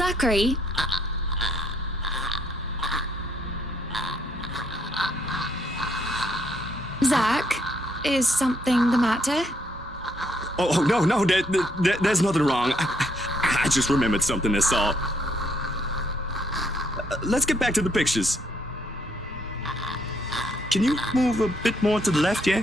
Zachary? Zach, is something the matter? Oh no, there's nothing wrong. I just remembered something, that's all. Let's get back to the pictures. Can you move a bit more to the left, yeah?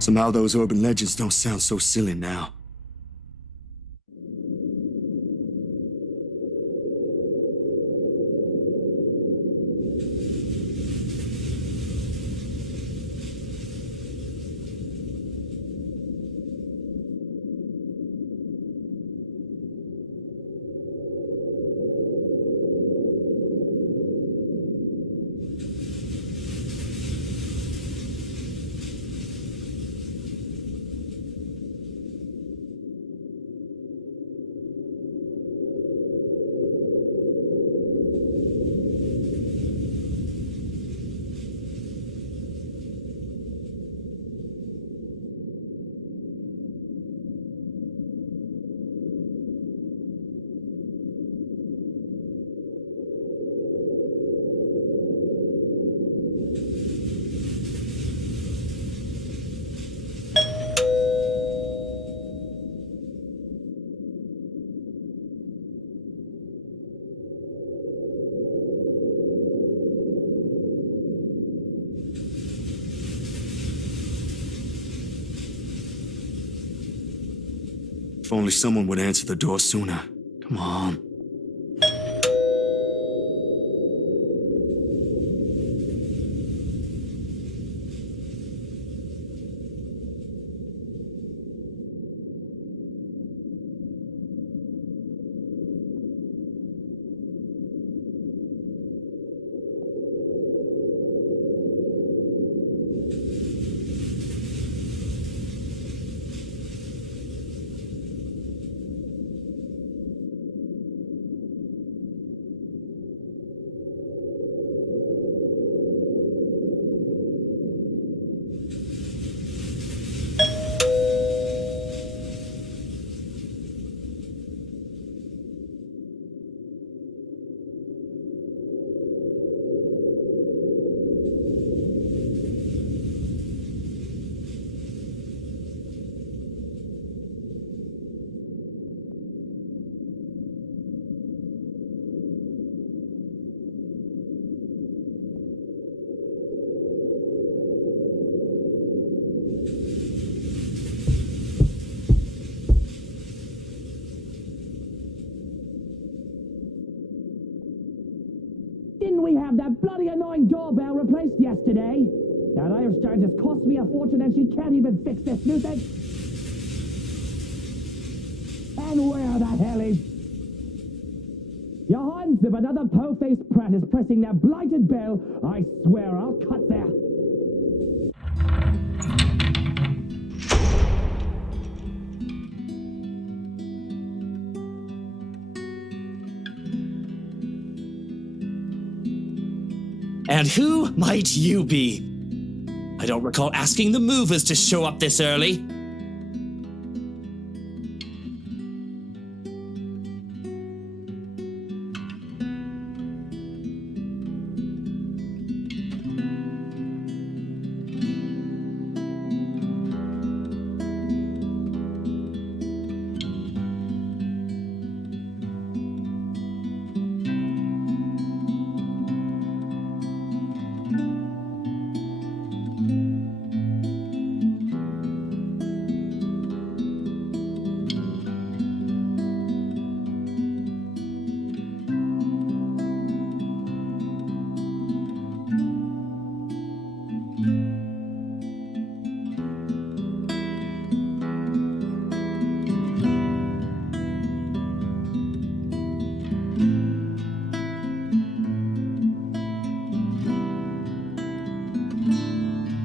Somehow those urban legends don't sound so silly now. If only someone would answer the door sooner. Come on. yesterday. That Irish charge has cost me a fortune and she can't even fix this new thing. And where the hell is... Your Hans, if another po-faced prat is pressing that blighted bell, I swear I'll cut there. And who might you be? I don't recall asking the movers to show up this early.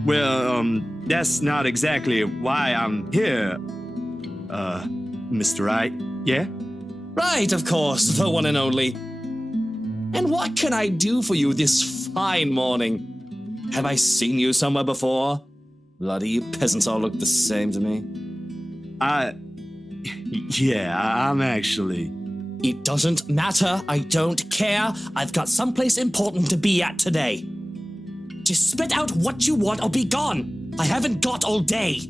Well, that's not exactly why I'm here, Mr. Wright, yeah? Right, of course, the one and only. And what can I do for you this fine morning? Have I seen you somewhere before? Bloody you peasants all look the same to me. Yeah, I'm actually... It doesn't matter, I don't care. I've got someplace important to be at today. Just spit out what you want or be gone. I haven't got all day.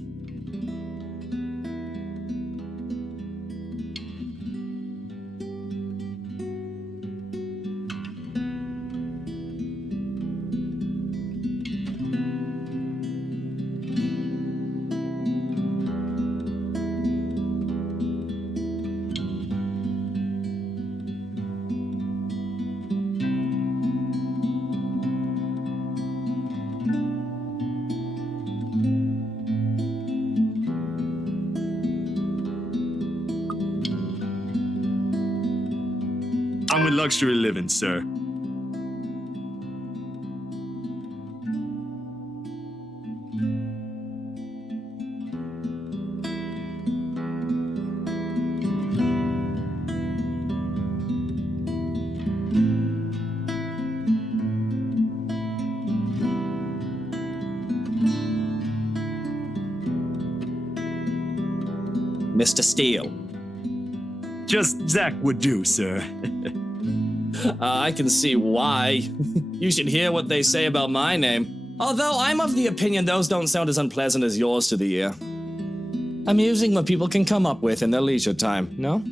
I'm with Luxury Living, sir. Mr. Steele. Just Zach would do, sir. I can see why. You should hear what they say about my name. Although I'm of the opinion those don't sound as unpleasant as yours to the ear. Amusing what people can come up with in their leisure time, no?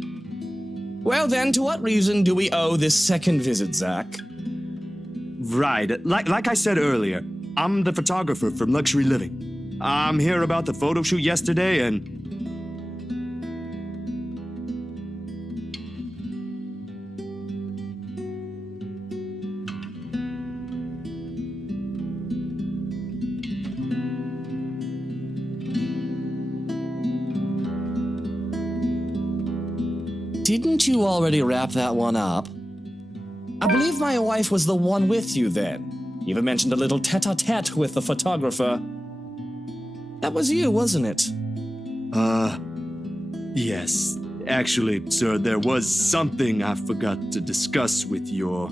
Well then, to what reason do we owe this second visit, Zach? Right, like I said earlier, I'm the photographer from Luxury Living. I'm here about the photo shoot yesterday and... Didn't you already wrap that one up? I believe my wife was the one with you then. You even mentioned a little tete-a-tete with the photographer. That was you, wasn't it? Yes. Actually, sir, there was something I forgot to discuss with your...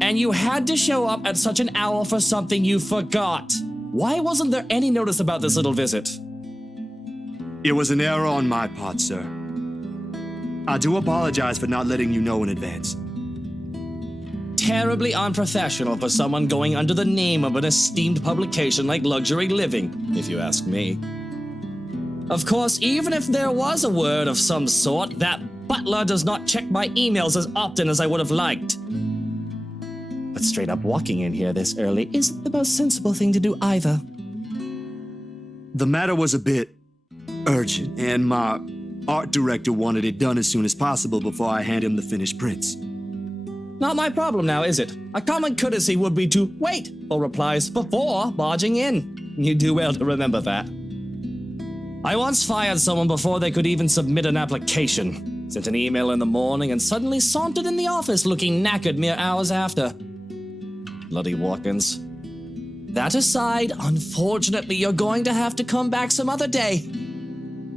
And you had to show up at such an hour for something you forgot. Why wasn't there any notice about this little visit? It was an error on my part, sir. I do apologize for not letting you know in advance. Terribly unprofessional for someone going under the name of an esteemed publication like Luxury Living, if you ask me. Of course, even if there was a word of some sort, that butler does not check my emails as often as I would have liked. But straight up walking in here this early isn't the most sensible thing to do either. The matter was a bit urgent, and my art director wanted it done as soon as possible before I hand him the finished prints. Not my problem now, is it? A common courtesy would be to wait for replies before barging in. You do well to remember that. I once fired someone before they could even submit an application. Sent an email in the morning and suddenly sauntered in the office looking knackered mere hours after. Bloody walk-ins. That aside, unfortunately, you're going to have to come back some other day.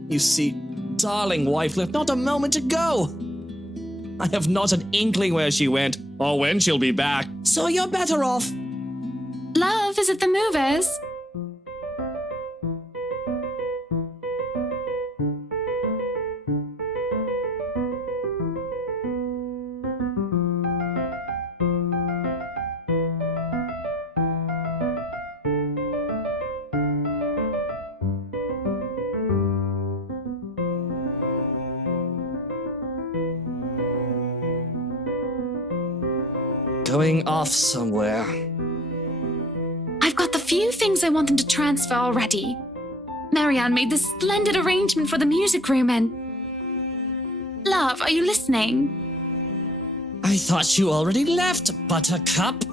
You see, darling wife left not a moment ago. I have not an inkling where she went or when she'll be back, so you're better off. Love is at the movers. Going off somewhere. I've got the few things I want them to transfer already. Marianne made this splendid arrangement for the music room and... Love, are you listening? I thought you already left, Buttercup.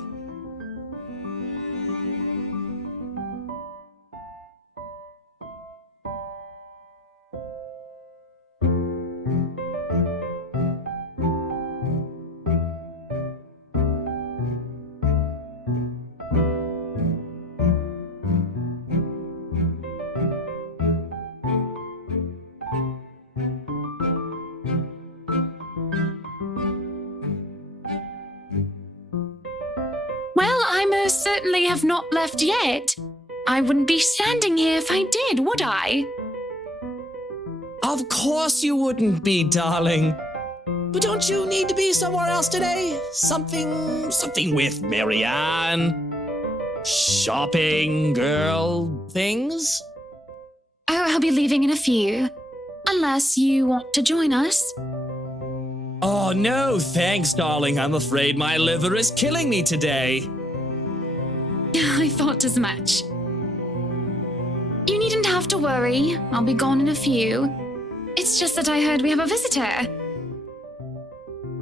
Well, I most certainly have not left yet. I wouldn't be standing here if I did, would I? Of course you wouldn't be, darling. But don't you need to be somewhere else today? Something with Marianne? Shopping, girl, things? Oh, I'll be leaving in a few. Unless you want to join us. Oh, no, thanks, darling. I'm afraid my liver is killing me today. I thought as much. You needn't have to worry. I'll be gone in a few. It's just that I heard we have a visitor.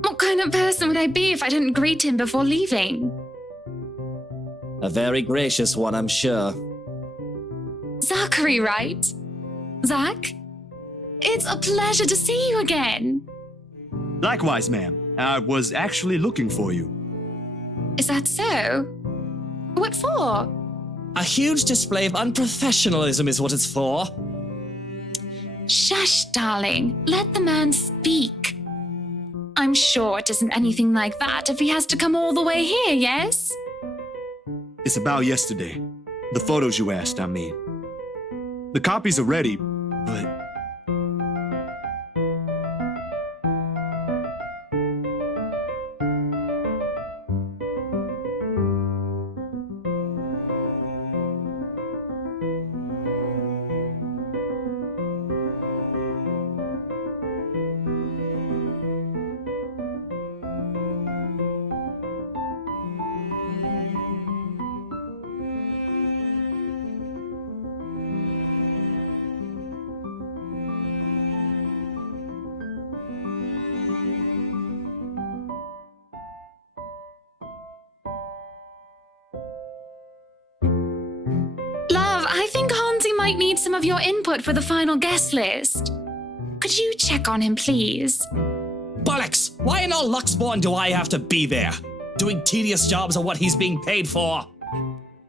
What kind of person would I be if I didn't greet him before leaving? A very gracious one, I'm sure. Zachary, right? Zach? It's a pleasure to see you again. Likewise, ma'am. I was actually looking for you. Is that so? What for? A huge display of unprofessionalism is what it's for. Shush, darling. Let the man speak. I'm sure it isn't anything like that if he has to come all the way here, yes? It's about yesterday. The photos you asked, I mean. The copies are ready, but... I think Hansi might need some of your input for the final guest list. Could you check on him, please? Bollocks! Why in all Luxborn do I have to be there? Doing tedious jobs are what he's being paid for.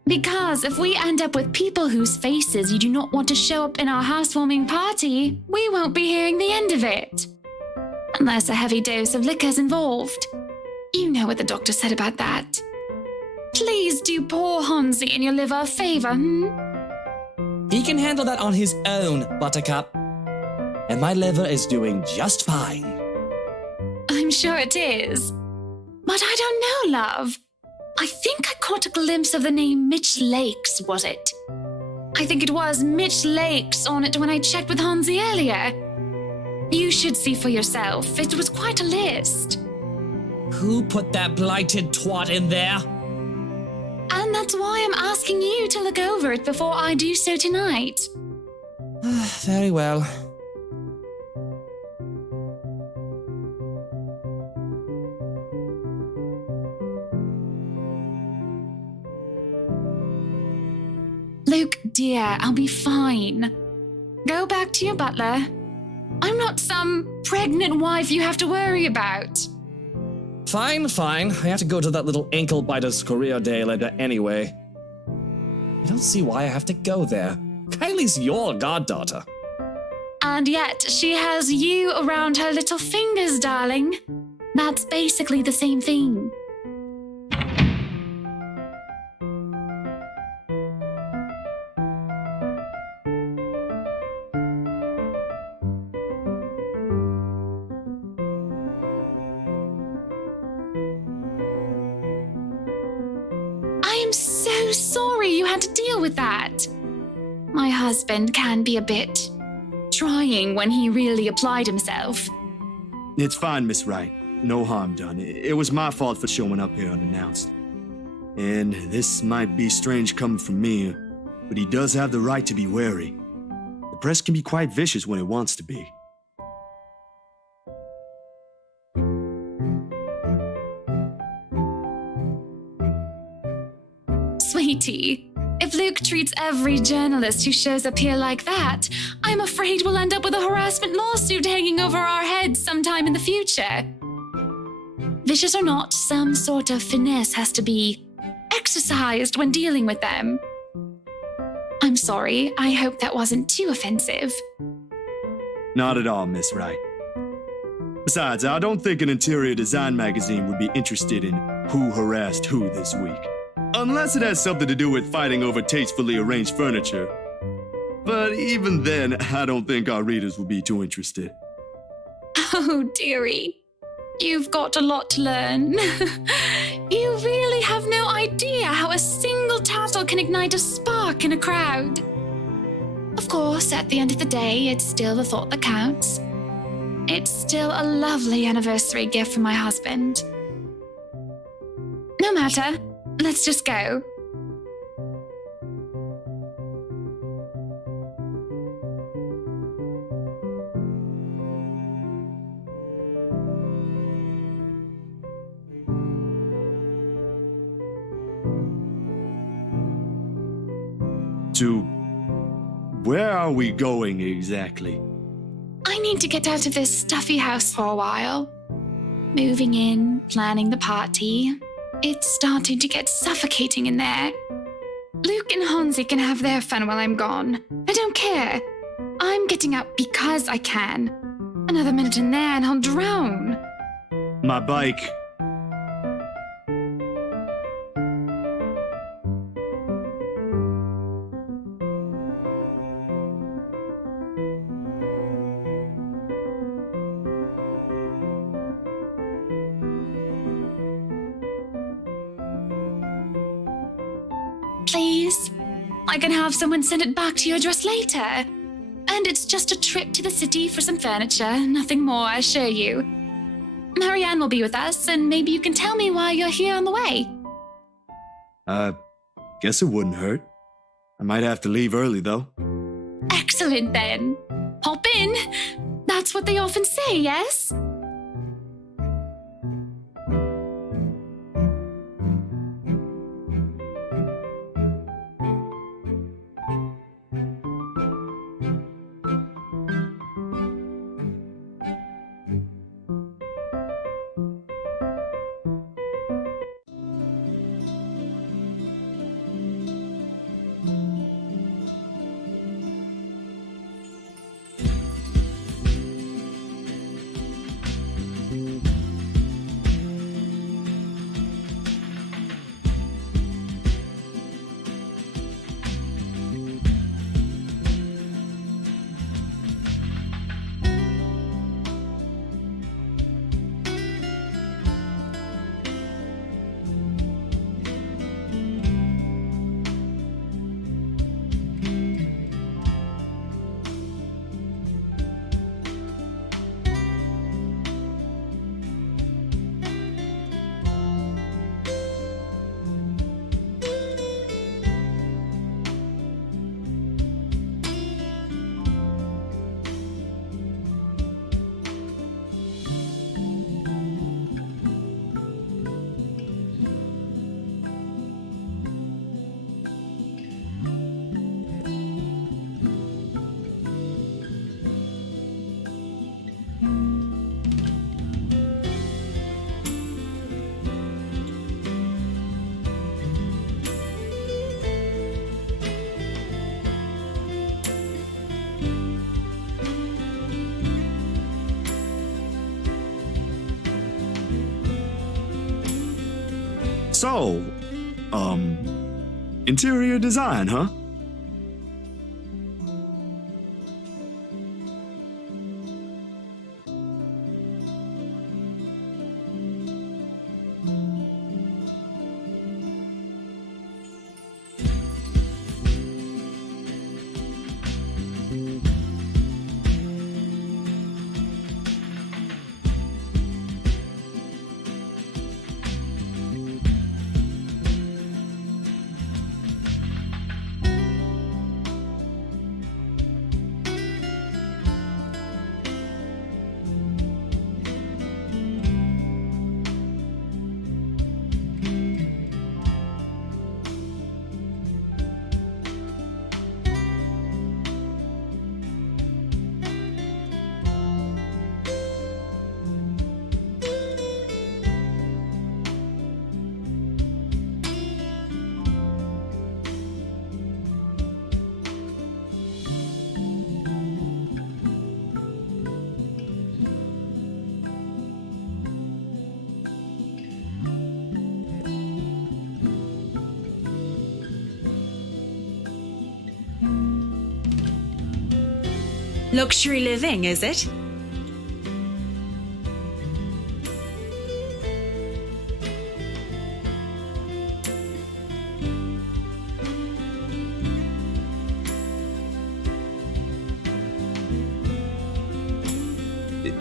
Because if we end up with people whose faces you do not want to show up in our housewarming party, we won't be hearing the end of it. Unless a heavy dose of liquor's involved. You know what the doctor said about that. Please do poor Hansi in your liver a favor, He can handle that on his own, Buttercup. And my liver is doing just fine. I'm sure it is. But I don't know, love. I think I caught a glimpse of the name Mitch Lakes, was it? I think it was Mitch Lakes on it when I checked with Hansi earlier. You should see for yourself. It was quite a list. Who put that blighted twat in there? And that's why I'm asking you to look over it before I do so tonight. Very well. Luke, dear, I'll be fine. Go back to your butler. I'm not some pregnant wife you have to worry about. Fine. I have to go to that little ankle biter's career day later anyway. I don't see why I have to go there. Kylie's your goddaughter. And yet she has you around her little fingers, darling. That's basically the same thing. I am so sorry you had to deal with that. My husband can be a bit trying when he really applied himself. It's fine, Miss Wright. No harm done. It was my fault for showing up here unannounced. And this might be strange coming from me, but he does have the right to be wary. The press can be quite vicious when it wants to be. Sweetie, if Luke treats every journalist who shows up here like that, I'm afraid we'll end up with a harassment lawsuit hanging over our heads sometime in the future. Vicious or not, some sort of finesse has to be exercised when dealing with them. I'm sorry, I hope that wasn't too offensive. Not at all, Miss Wright. Besides, I don't think an interior design magazine would be interested in who harassed who this week. Unless it has something to do with fighting over tastefully arranged furniture. But even then, I don't think our readers will be too interested. Oh, dearie. You've got a lot to learn. You really have no idea how a single tassel can ignite a spark in a crowd. Of course, at the end of the day, it's still the thought that counts. It's still a lovely anniversary gift from my husband. No matter. Let's just go. To where are we going exactly? I need to get out of this stuffy house for a while. Moving in, planning the party. It's starting to get suffocating in there. Luke and Hansi can have their fun while I'm gone. I don't care. I'm getting out because I can. Another minute in there and I'll drown. My bike. Please? I can have someone send it back to your address later. And it's just a trip to the city for some furniture, nothing more, I assure you. Marianne will be with us, and maybe you can tell me why you're here on the way. Guess it wouldn't hurt. I might have to leave early, though. Excellent, then. Hop in. That's what they often say, yes? So, interior design, huh? Luxury living, is it?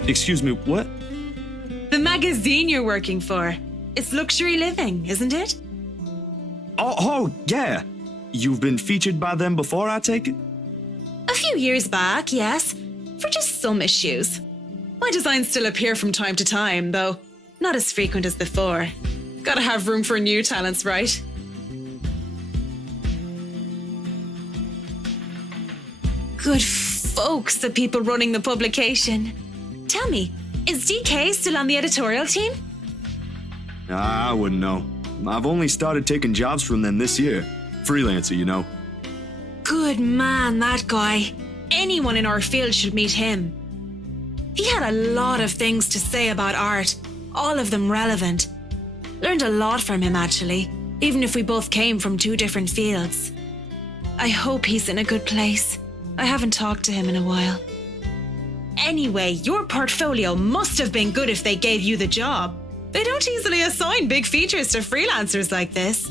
Excuse me, what? The magazine you're working for. It's luxury living, isn't it? Oh, yeah. You've been featured by them before, I take it? A few years back, yes, for just some issues. My designs still appear from time to time, though not as frequent as before. Gotta have room for new talents, right? Good folks, the people running the publication. Tell me, is DK still on the editorial team? I wouldn't know. I've only started taking jobs from them this year. Freelancer, you know. Good man, that guy. Anyone in our field should meet him. He had a lot of things to say about art, all of them relevant. Learned a lot from him, actually, even if we both came from two different fields. I hope he's in a good place. I haven't talked to him in a while. Anyway, your portfolio must have been good if they gave you the job. They don't easily assign big features to freelancers like this.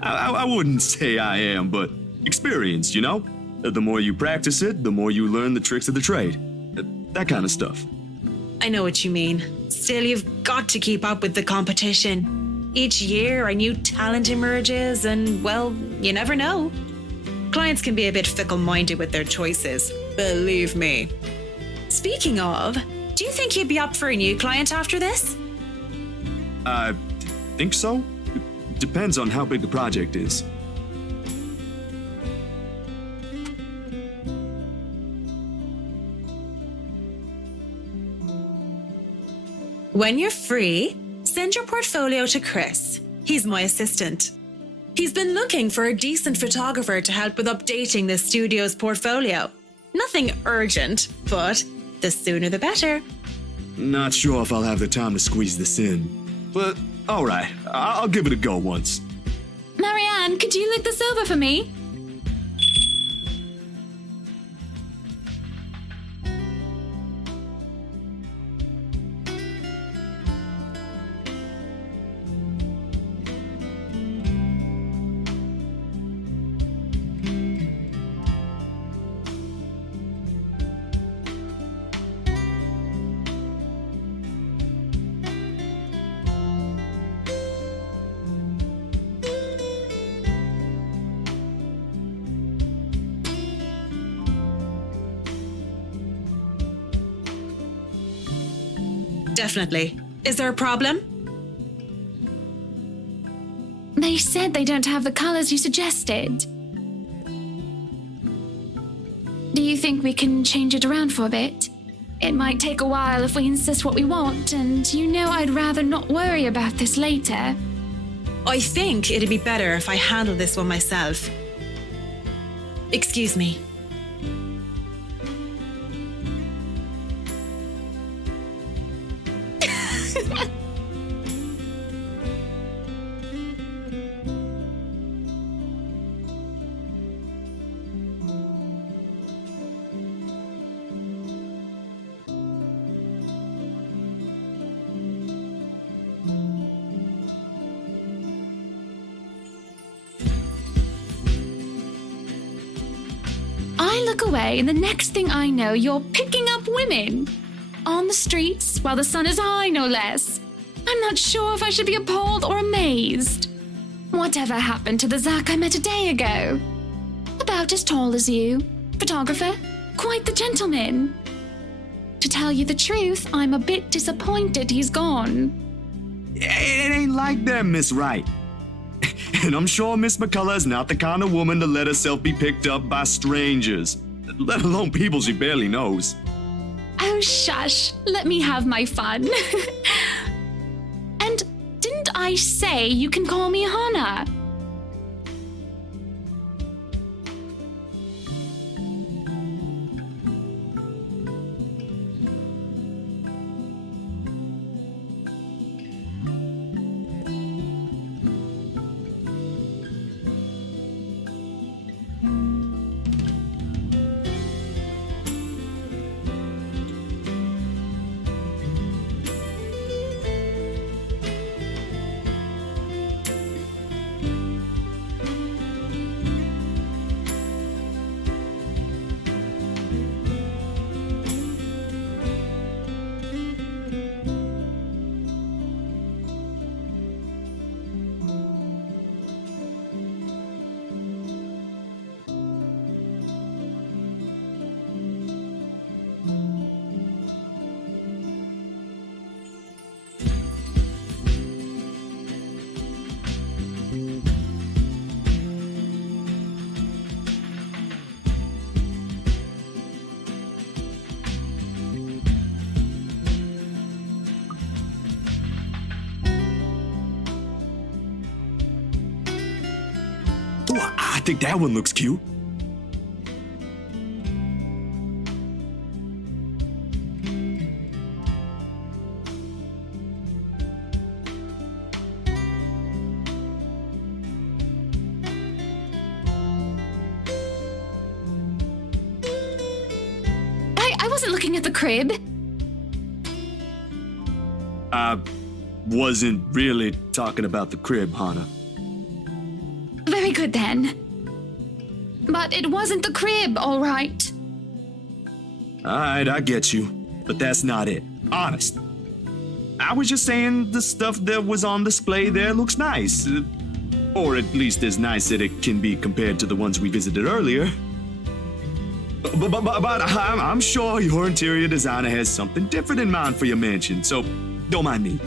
I wouldn't say I am, but experienced, you know? The more you practice it, the more you learn the tricks of the trade. That kind of stuff. I know what you mean. Still, you've got to keep up with the competition. Each year, a new talent emerges, and, well, you never know. Clients can be a bit fickle-minded with their choices. Believe me. Speaking of, do you think you'd be up for a new client after this? I think so. Depends on how big the project is. When you're free, send your portfolio to Chris. He's my assistant. He's been looking for a decent photographer to help with updating the studio's portfolio. Nothing urgent, but the sooner the better. Not sure if I'll have the time to squeeze this in. But, alright, I'll give it a go once. Marianne, could you look this over for me? Definitely. Is there a problem? They said they don't have the colors you suggested. Do you think we can change it around for a bit? It might take a while if we insist what we want, and you know I'd rather not worry about this later. I think it'd be better if I handle this one myself. Excuse me. I look away, and the next thing I know, you're picking up women. On the streets, while the sun is high, no less. I'm not sure if I should be appalled or amazed. Whatever happened to the Zach I met a day ago? About as tall as you. Photographer. Quite the gentleman. To tell you the truth, I'm a bit disappointed he's gone. It ain't like that, Miss Wright. And I'm sure Miss McCullough is not the kind of woman to let herself be picked up by strangers, let alone people she barely knows. Oh, shush. Let me have my fun. And didn't I say you can call me Hannah? Oh, I think that one looks cute. I wasn't looking at the crib. I wasn't really talking about the crib, Hannah. Very good then. But it wasn't the crib, all right. Alright, I get you. But that's not it. Honest. I was just saying the stuff that was on display there looks nice. Or at least as nice that it can be compared to the ones we visited earlier. But I'm sure your interior designer has something different in mind for your mansion, so don't mind me.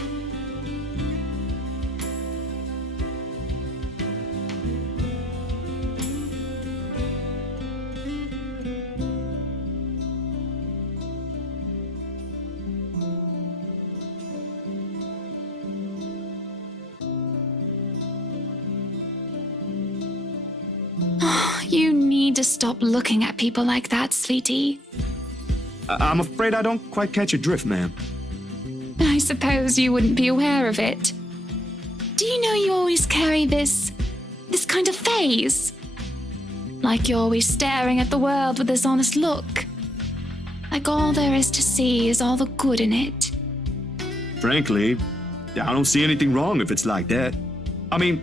You need to stop looking at people like that, sweetie. I'm afraid I don't quite catch your drift, ma'am. I suppose you wouldn't be aware of it. Do you know you always carry this kind of face? Like you're always staring at the world with this honest look. Like all there is to see is all the good in it. Frankly, I don't see anything wrong if it's like that. I mean,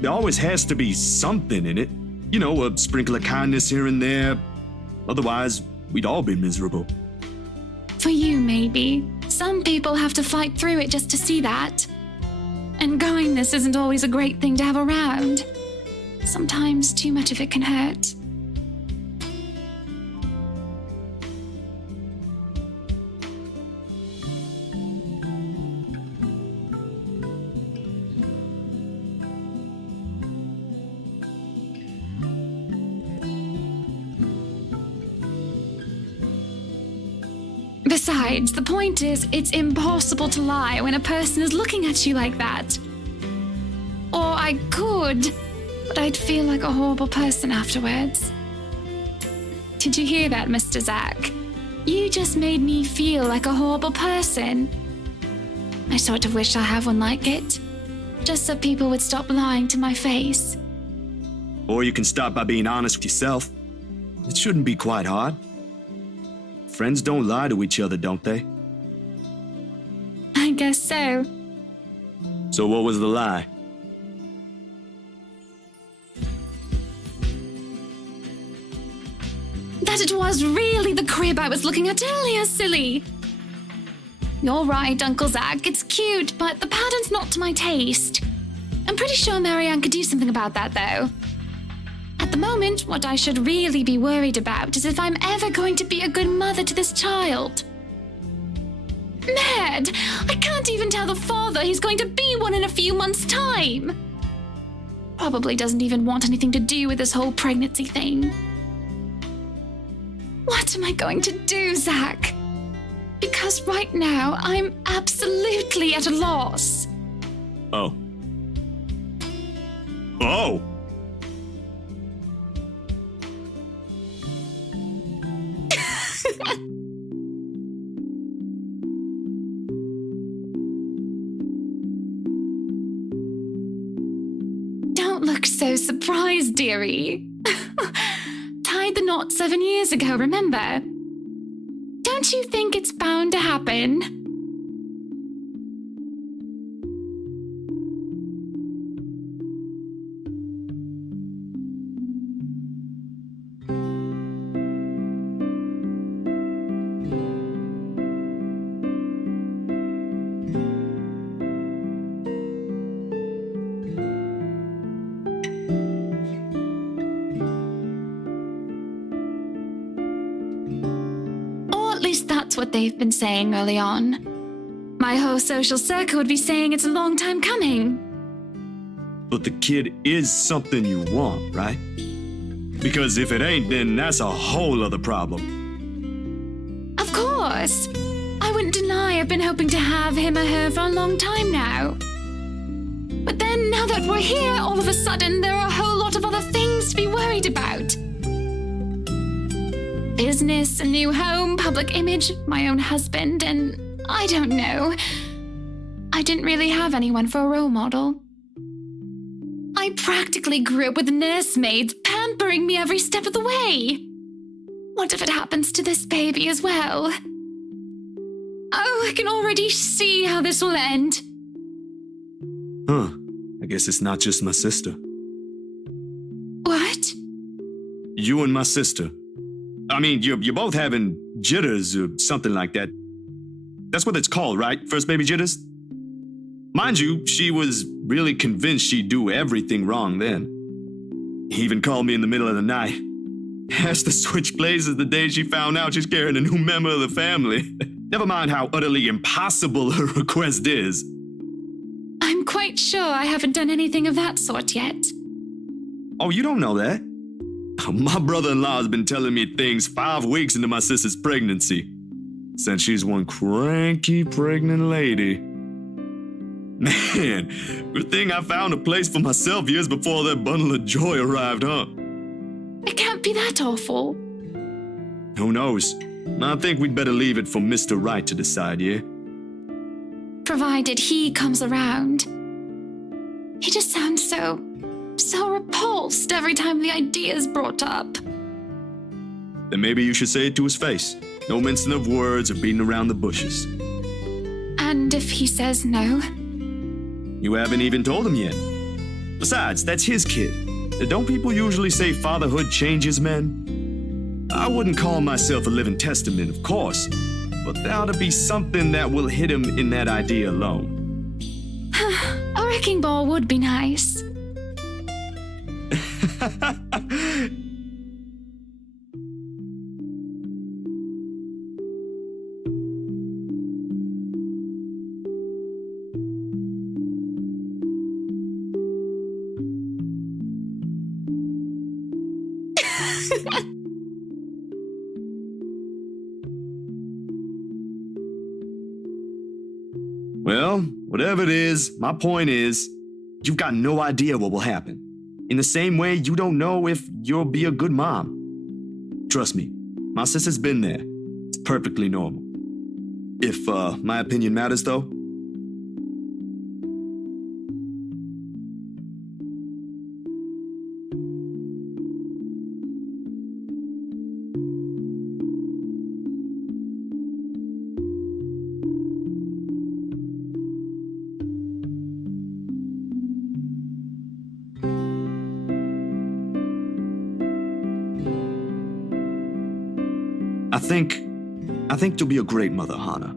there always has to be something in it. You know, a sprinkle of kindness here and there. Otherwise, we'd all be miserable. For you, maybe. Some people have to fight through it just to see that. And kindness isn't always a great thing to have around. Sometimes too much of it can hurt. Besides, the point is, it's impossible to lie when a person is looking at you like that. Or I could, but I'd feel like a horrible person afterwards. Did you hear that, Mr. Zach? You just made me feel like a horrible person. I sort of wish I had one like it. Just so people would stop lying to my face. Or you can start by being honest with yourself. It shouldn't be quite hard. Friends don't lie to each other, don't they? I guess so. So what was the lie? that it was really the crib I was looking at earlier, silly. You're right, Uncle Zach. It's cute, but the pattern's not to my taste. I'm pretty sure Marianne could do something about that, though. At the moment, what I should really be worried about is if I'm ever going to be a good mother to this child. Ned, I can't even tell the father he's going to be one in a few months' time. Probably doesn't even want anything to do with this whole pregnancy thing. What am I going to do, Zach? Because right now, I'm absolutely at a loss. Oh. Oh! Don't look so surprised, dearie. Tied the knot 7 years ago, remember? Don't you think it's bound to happen? That's what they've been saying early on. My whole social circle would be saying it's a long time coming. But the kid is something you want, right? Because if it ain't, then that's a whole other problem. Of course. I wouldn't deny I've been hoping to have him or her for a long time now. But then, now that we're here, all of a sudden, there are a whole lot of other things to be worried about. Business, a new home, public image, my own husband, and I don't know. I didn't really have anyone for a role model. I practically grew up with nursemaids pampering me every step of the way. What if it happens to this baby as well? Oh, I can already see how this will end. Huh. I guess it's not just my sister. What? You and my sister. I mean, you're both having jitters or something like that. That's what it's called, right? First baby jitters? Mind you, she was really convinced she'd do everything wrong then. He even called me in the middle of the night. Asked to switch places the day she found out she's carrying a new member of the family. Never mind how utterly impossible her request is. I'm quite sure I haven't done anything of that sort yet. Oh, you don't know that? My brother-in-law has been telling me things 5 weeks into my sister's pregnancy. Since she's one cranky pregnant lady. Man, good thing I found a place for myself years before that bundle of joy arrived, huh? It can't be that awful. Who knows? I think we'd better leave it for Mr. Right to decide, yeah? Provided he comes around. He just sounds so repulsed every time the idea is brought up. Then maybe you should say it to his face. No mincing of words or beating around the bushes. And if he says no? You haven't even told him yet. Besides, that's his kid. Don't people usually say fatherhood changes men? I wouldn't call myself a living testament, of course, but there ought to be something that will hit him in that idea alone. A wrecking ball would be nice. Well, whatever it is, my point is, you've got no idea what will happen. In the same way, you don't know if you'll be a good mom. Trust me, my sister's been there. It's perfectly normal. If, my opinion matters, though, I think you'll be a great mother, Hannah.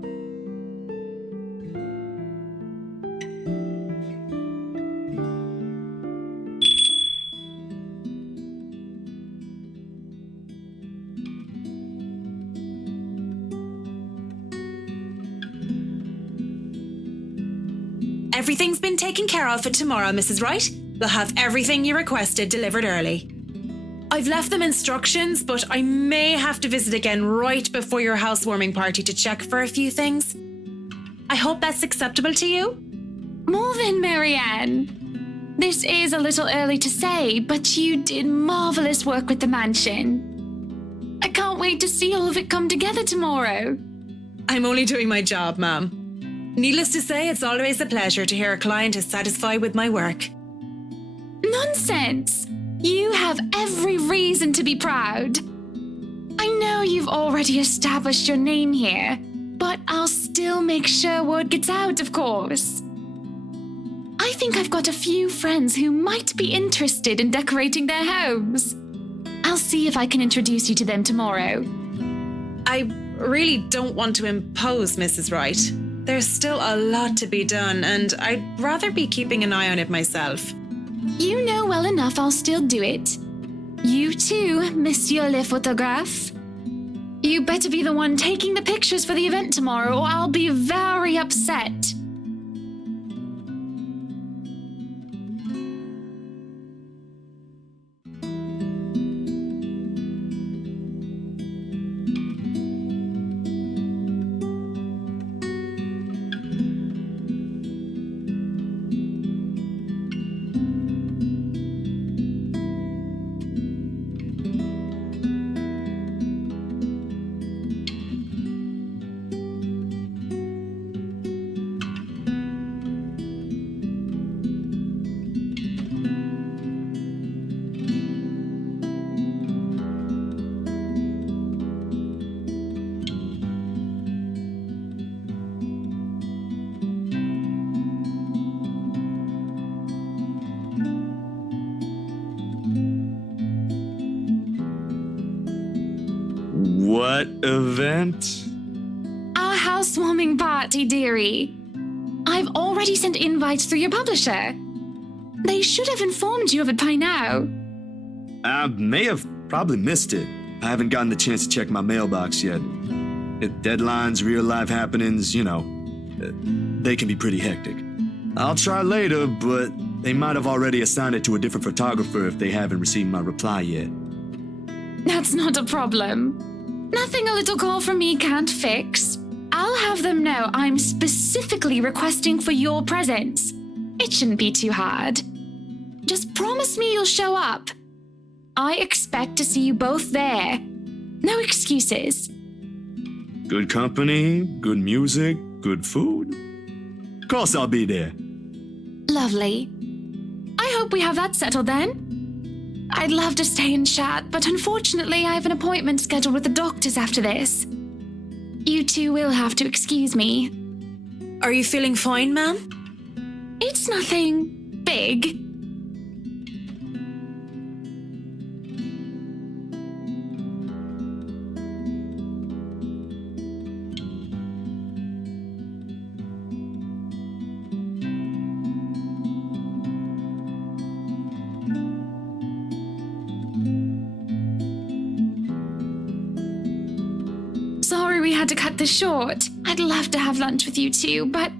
Everything's been taken care of for tomorrow, Mrs. Wright. We'll have everything you requested delivered early. I've left them instructions, but I may have to visit again right before your housewarming party to check for a few things. I hope that's acceptable to you? More than Marianne. This is a little early to say, but you did marvelous work with the mansion. I can't wait to see all of it come together tomorrow. I'm only doing my job, ma'am. Needless to say, it's always a pleasure to hear a client is satisfied with my work. Nonsense! You have every reason to be proud. I know you've already established your name here, but I'll still make sure word gets out, of course. I think I've got a few friends who might be interested in decorating their homes. I'll see if I can introduce you to them tomorrow. I really don't want to impose, Mrs. Wright. There's still a lot to be done, and I'd rather be keeping an eye on it myself. You know well enough I'll still do it. You too, Monsieur le Photographe. You better be the one taking the pictures for the event tomorrow, or I'll be very upset. What event? Our housewarming party, dearie. I've already sent invites through your publisher. They should have informed you of it by now. I may have probably missed it. I haven't gotten the chance to check my mailbox yet. Deadlines, real-life happenings, they can be pretty hectic. I'll try later, but they might have already assigned it to a different photographer if they haven't received my reply yet. That's not a problem. Nothing a little call from me can't fix. I'll have them know I'm specifically requesting for your presence. It shouldn't be too hard. Just promise me you'll show up. I expect to see you both there. No excuses. Good company, good music, good food. Of course I'll be there. Lovely. I hope we have that settled then. I'd love to stay and chat, but unfortunately I have an appointment scheduled with the doctors after this. You two will have to excuse me. Are you feeling fine, ma'am? It's nothing big. Sorry we had to cut this short. I'd love to have lunch with you two, but,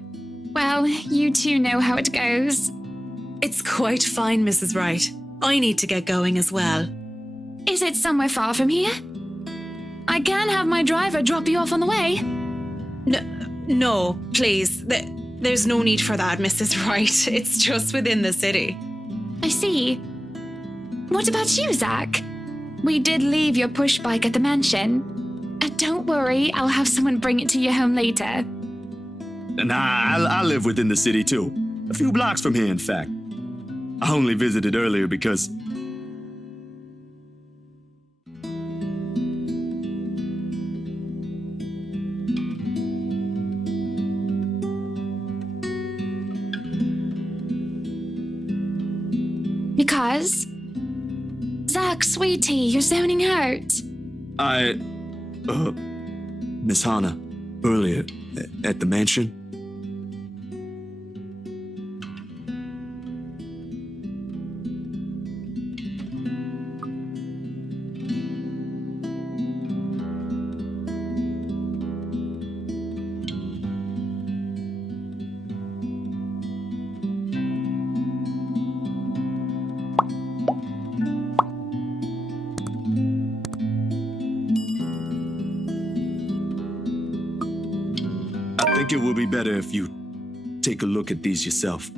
well, you two know how it goes. It's quite fine, Mrs. Wright. I need to get going as well. Is it somewhere far from here? I can have my driver drop you off on the way. No, please. There's no need for that, Mrs. Wright. It's just within the city. I see. What about you, Zach? We did leave your push bike at the mansion. Don't worry, I'll have someone bring it to your home later. Nah, I live within the city too. A few blocks from here, in fact. I only visited earlier because... Because? Zach, sweetie, you're zoning out. Miss Hana, earlier, at the mansion? I think it will be better if you take a look at these yourself.